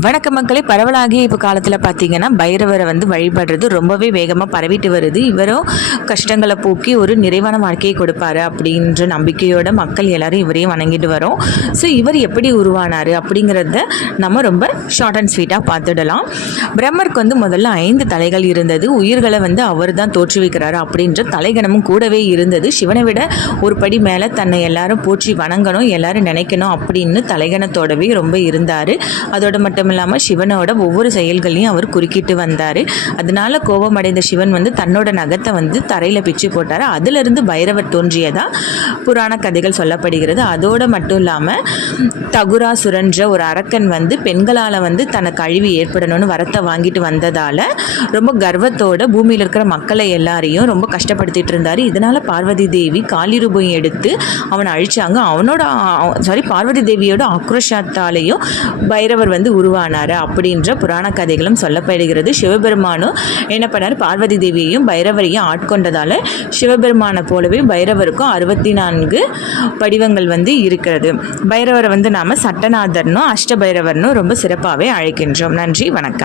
வணக்க மக்களே பரவலாகிய இப்போ காலத்தில் பார்த்தீங்கன்னா பைரவரை வந்து வழிபடுறது ரொம்பவே வேகமாக பரவிட்டு வருது. இவரும் கஷ்டங்களை போக்கி ஒரு நிறைவான வாழ்க்கையை கொடுப்பாரு அப்படின்ற நம்பிக்கையோட மக்கள் எல்லாரும் இவரையும் வணங்கிட்டு வரோம். ஸோ இவர் எப்படி உருவானார் அப்படிங்கிறத நம்ம ரொம்ப ஷார்ட் அண்ட் ஸ்வீட்டாக பார்த்துடலாம். பிரம்மருக்கு வந்து முதல்ல ஐந்து தலைகள் இருந்தது. உயிர்களை வந்து அவர் தான் தோற்றுவிக்கிறாரு அப்படின்ற தலைகணமும் கூடவே இருந்தது. சிவனை விட ஒரு படி மேலே தன்னை எல்லாரும் போற்றி வணங்கணும் எல்லாரும் நினைக்கணும் அப்படின்னு தலைகணத்தோடவே ரொம்ப இருந்தார். அதோட மட்டும் மட்டும் இல்லாமல் சிவனோட ஒவ்வொரு செயல்களையும் அவர் குறுக்கிட்டு வந்தார். அதனால கோபமடைந்த சிவன் வந்து தன்னோட நகத்தை வந்து தரையில் பிச்சு போட்டார். அதிலிருந்து பைரவர் தோன்றியதா? புராண கதைகள் சொல்லப்படுகிறது. அதோடு மட்டும் இல்லாமல் தகுராசுரன்ற ஒரு அரக்கன் வந்து பெண்களால் வந்து தனக்கு அழிவு ஏற்படணும்னு வரத்தை வாங்கிட்டு வந்ததால் ரொம்ப கர்வத்தோட பூமியில் இருக்கிற மக்களை எல்லாரையும் ரொம்ப கஷ்டப்படுத்திட்டு இருந்தார். இதனால் பார்வதி தேவி காளி ரூபம் எடுத்து அவனை அழிச்சாங்க. அவனோட சாரி பார்வதி தேவியோட ஆக்ரோஷத்தாலேயும் பைரவர் வந்து உருவானார் அப்படின்ற புராண கதைகளும் சொல்லப்படுகிறது. சிவபெருமானும் என்ன பண்ணார்? பார்வதி தேவியையும் பைரவரையும் ஆட்கொண்டதால் சிவபெருமானை போலவே பைரவருக்கும் அறுபத்தி நாலு நான்கு வடிவங்கள் வந்து இருக்கிறது. பைரவரை வந்து நாம் சட்டநாதர்னும் அஷ்டபைரவர்னும் ரொம்ப சிறப்பாகவே அழைக்கின்றோம். நன்றி வணக்கம்.